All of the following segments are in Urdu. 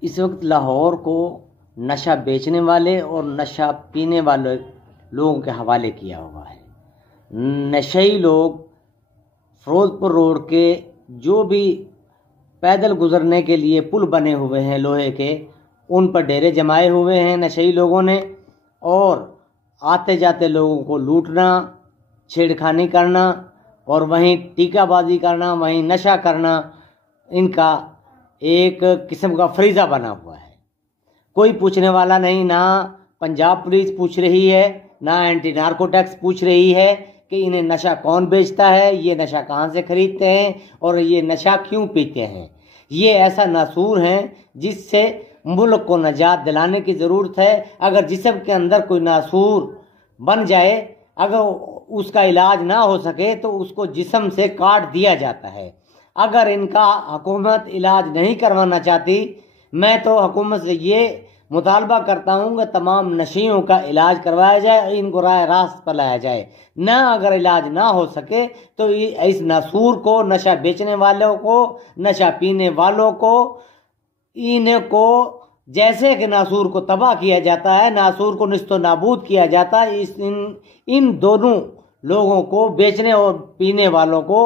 اس وقت لاہور کو نشہ بیچنے والے اور نشہ پینے والے لوگوں کے حوالے کیا ہوا ہے۔ نشئی لوگ فیروز پور روڈ کے جو بھی پیدل گزرنے کے لیے پل بنے ہوئے ہیں لوہے کے، ان پر ڈیرے جمائے ہوئے ہیں نشئی لوگوں نے، اور آتے جاتے لوگوں کو لوٹنا، چھیڑخانی کرنا اور وہیں ٹیکہ بازی کرنا، وہیں نشہ کرنا ان کا ایک قسم کا فریضہ بنا ہوا ہے۔ کوئی پوچھنے والا نہیں، نہ پنجاب پولیس پوچھ رہی ہے، نہ اینٹی نارکوٹکس پوچھ رہی ہے کہ انہیں نشہ کون بیچتا ہے، یہ نشہ کہاں سے خریدتے ہیں اور یہ نشہ کیوں پیتے ہیں۔ یہ ایسا ناسور ہیں جس سے ملک کو نجات دلانے کی ضرورت ہے۔ اگر جسم کے اندر کوئی ناسور بن جائے، اگر اس کا علاج نہ ہو سکے تو اس کو جسم سے کاٹ دیا جاتا ہے۔ اگر ان کا حکومت علاج نہیں کروانا چاہتی، میں تو حکومت سے یہ مطالبہ کرتا ہوں کہ تمام نشیوں کا علاج کروایا جائے، ان کو راہ راست پر لایا جائے۔ نہ اگر علاج نہ ہو سکے تو اس ناسور کو، نشہ بیچنے والوں کو، نشہ پینے والوں کو، ان کو جیسے کہ ناسور کو تباہ کیا جاتا ہے، ناسور کو نیست و نابود کیا جاتا ہے، ان دونوں لوگوں کو، بیچنے اور پینے والوں کو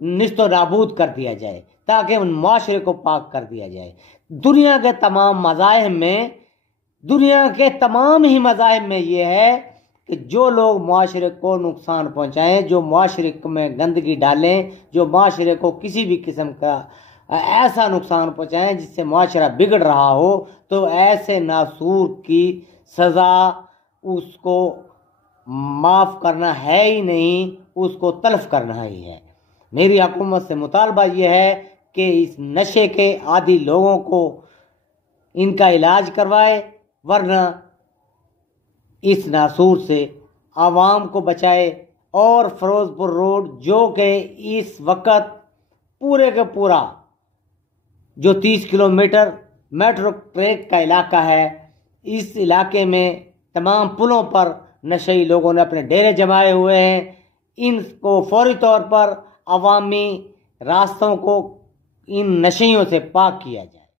نیست و نابود کر دیا جائے تاکہ معاشرے کو پاک کر دیا جائے۔ دنیا کے تمام مذاہب میں یہ ہے کہ جو لوگ معاشرے کو نقصان پہنچائیں، جو معاشرے میں گندگی ڈالیں، جو معاشرے کو کسی بھی قسم کا ایسا نقصان پہنچائیں جس سے معاشرہ بگڑ رہا ہو، تو ایسے ناسور کی سزا اس کو معاف کرنا ہے ہی نہیں، اس کو تلف کرنا ہی ہے۔ میری حکومت سے مطالبہ یہ ہے کہ اس نشے کے عادی لوگوں کو ان کا علاج کروائے، ورنہ اس ناسور سے عوام کو بچائے۔ اور فیروز پور روڈ جو کہ اس وقت پورے کا پورا جو 30 کلومیٹر میٹرو ٹریک کا علاقہ ہے، اس علاقے میں تمام پلوں پر نشئی لوگوں نے اپنے ڈیرے جمائے ہوئے ہیں۔ ان کو فوری طور پر عوامی راستوں کو ان نشیوں سے پاک کیا جائے۔